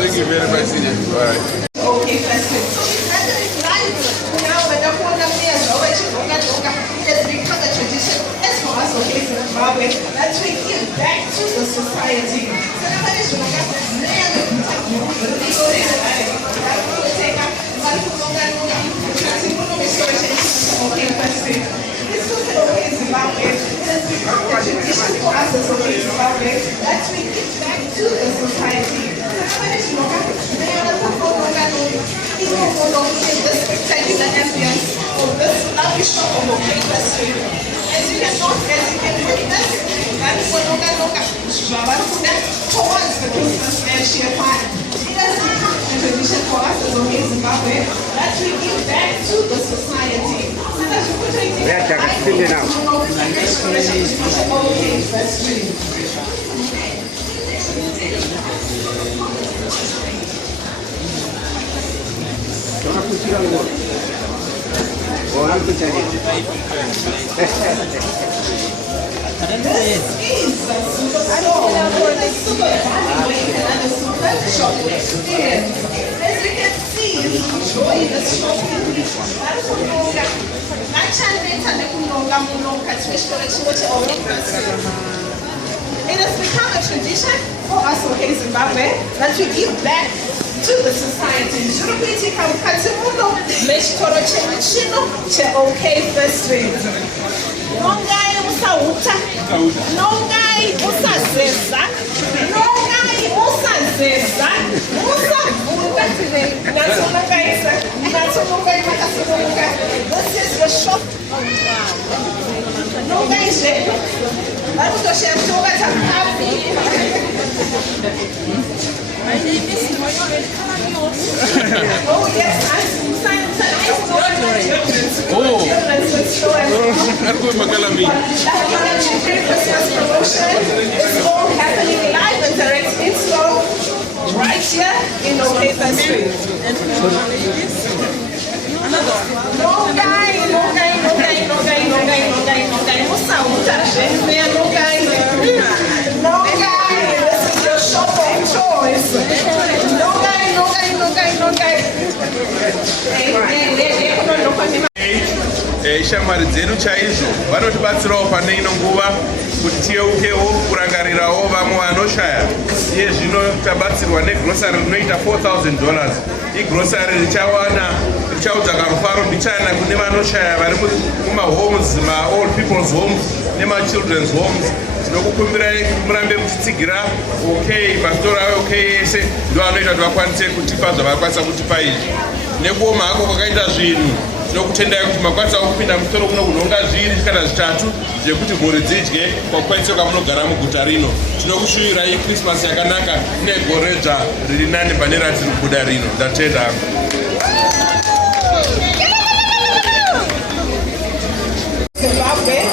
Thank you very much. All right. Okay, that's it. So now when the phone up there, has become a tradition as for us, okay, Zimbabwe, that we give back to the society. So now is okay, that's it. This was okay, Zimbabwe. It has become a tradition for us as okay, Zimbabwe, that we give back to the society. This spectacular ambience of this lovely shop of OK Street. As you can witness, towards the Christmas and cheer time. It has become a tradition for us as OK Zimbabwe that we give back to the society. So that we put it in OK Street. As you can see, enjoy this shopping. It has become a tradition for us, OK Zimbabwe, that we give back to the society. OK Street. Nongai usauta, nongai usazeza, nongai usazeza, usavuka today. This is your shop. Nongai is there. I was just sharing my name is Mayoress. Oh yes, I'm it's all happening live and direct in slow right here in OK Street. No guy. This is your shop of choice. No guy. Shamwari dzedu chaizvo vanotibatsirawo pane ino nguva kuti tiyeukewo kurangarirawo vamwe vanoshaya. Iye zvino tabatsirwa negrosari rinoita $4,000. Igrosari richaudza karufaro mbichana kune vanoshaya vari mumahomes, ma-old people's homes nema-children's homes. Tinokukumbirai kuti murambe muchitsigira OK, mastora OK ese ndo anoita kuti vakwanise kutipa zvavakwanisa kutipa izvi. Nekuoma hako kwakaita zvinhu tinokutendai kuti makwanisa kupinda musoro kuno kunonga zviri kana zvitatu zvekuti mhuri dzidye kwakwanisa munogara muguta rino. Tinokushuvirai Christmas yakanaka negoredzva riri nani pane ratiri kubuda rino. Ndatenda. Zimbabwe.